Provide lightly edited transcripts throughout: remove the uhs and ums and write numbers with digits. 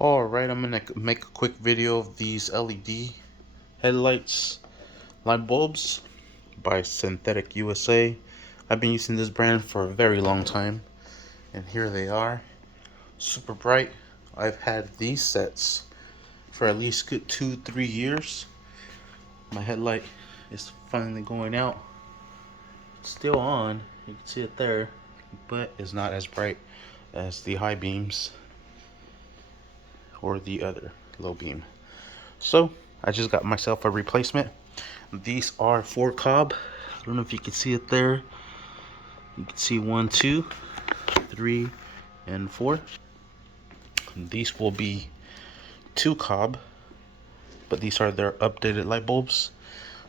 Alright, I'm gonna make a quick video of these LED headlights light bulbs by Synthetic USA. I've been using this brand for a very long time, and here they are, super bright. I've had these sets for at least good 2-3 years. My headlight is finally going out. It's still on, you can see it there, but it's not as bright as the high beams or the other low beam. So I just got myself a replacement. These are 4 cob. I don't know if you can see it there. You can see 1, 2, 3, and 4. These will be 2 cob, but these are their updated light bulbs.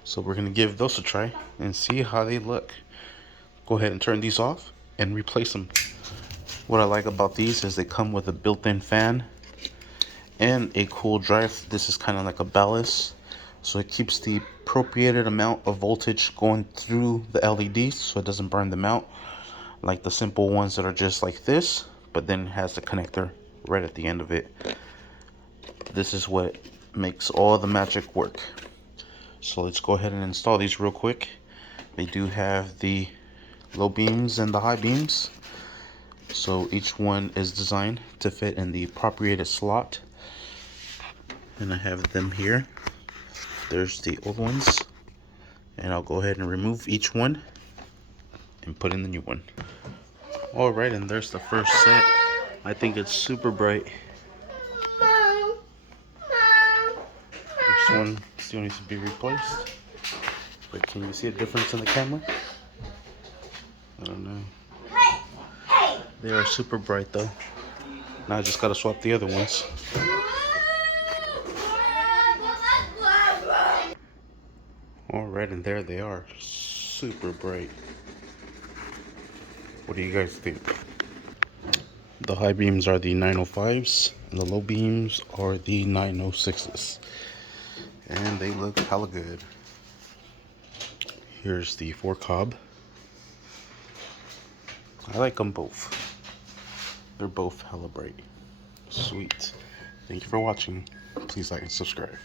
So we're gonna give those a try and see how they look. Go ahead and turn these off and replace them. What I like about these is they come with a built-in fan and a cool drive. This is kind of like a ballast, so it keeps the appropriated amount of voltage going through the LEDs so it doesn't burn them out like the simple ones that are just like this, but then it has the connector right at the end of it. This is what makes all the magic work. So let's go ahead and install these real quick. They do have the low beams and the high beams, so each one is designed to fit in the appropriated slot. And I have them here. There's the old ones, and I'll go ahead and remove each one and put in the new one. Alright, and there's the first set. I think it's super bright. This one still needs to be replaced, but can you see a difference in the camera? I don't know. They are super bright though. Now I just gotta swap the other ones. Alright, and there they are, super bright. What do you guys think? The high beams are the 905s, and the low beams are the 906s. And they look hella good. Here's the 4 cob. I like them both. They're both hella bright. Sweet. Thank you for watching. Please like and subscribe.